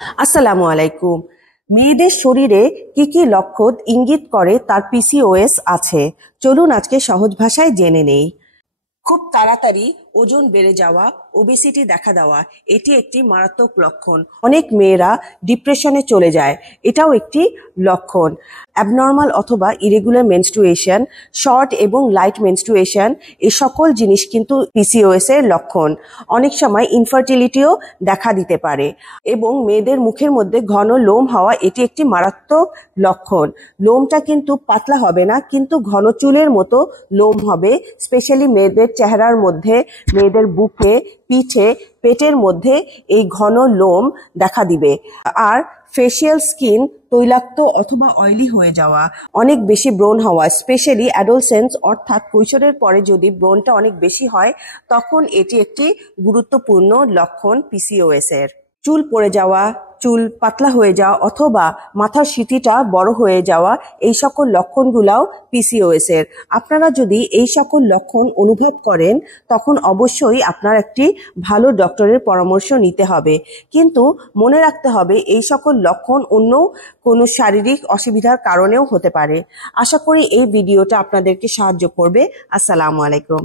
আসসালামু আলাইকুম। মেয়েদের শরীরে কি কি লক্ষণ ইঙ্গিত করে তার পিসিওএস আছে? চলুন আজকে সহজ ভাষায় জেনে নেই। খুব তাড়াতাড়ি ওজন বেড়ে যাওয়া, ওবেসিটি দেখা দেওয়া, এটি একটি মারাত্মক লক্ষণ। অনেক মেয়েরা ডিপ্রেশনে চলে যায়, এটাও একটি লক্ষণ। অ্যাবনর্মাল অথবা ইরেগুলার মেনস্ট্রুয়েশন, শর্ট এবং লাইট মেনস্ট্রুয়েশন, এই সকল জিনিস কিন্তু পিসিওএস এর লক্ষণ। অনেক সময় ইনফার্টিলিটিও দেখা দিতে পারে এবং মেয়েদের মুখের মধ্যে ঘন লোম হওয়া, এটি একটি মারাত্মক লক্ষণ। লোমটা কিন্তু পাতলা হবে না, কিন্তু ঘন চুলের মতো লোম হবে, স্পেশালি মেয়েদের চেহারার মধ্যে, মেয়েদের বুকে, পিঠে, পেটের মধ্যে এই ঘন লোম দেখা দিবে। আর ফেসিয়াল স্কিন তৈলাক্ত অথবা অয়েলি হয়ে যাওয়া, অনেক বেশি ব্রণ হওয়া, স্পেশালি অ্যাডোলসেন্স অর্থাৎ কৈশোরের পরে যদি ব্রণটা অনেক বেশি হয়, তখন এটি একটি গুরুত্বপূর্ণ লক্ষণ পিসিওএস এর। চুল পড়ে যাওয়া, চুল পাতলা হয়ে যাওয়া অথবা মাথার সিঁথিটা বড় হয়ে যাওয়া, এই সকল লক্ষণগুলাও পিসিওএস এর। আপনারা যদি এই সকল লক্ষণ অনুভব করেন, তখন অবশ্যই আপনার একটি ভালো ডক্টরের পরামর্শ নিতে হবে। কিন্তু মনে রাখতে হবে এই সকল লক্ষণ অন্য কোনো শারীরিক অসুবিধার কারণেও হতে পারে। আশা করি এই ভিডিওটা আপনাদেরকে সাহায্য করবে। আসসালামু আলাইকুম।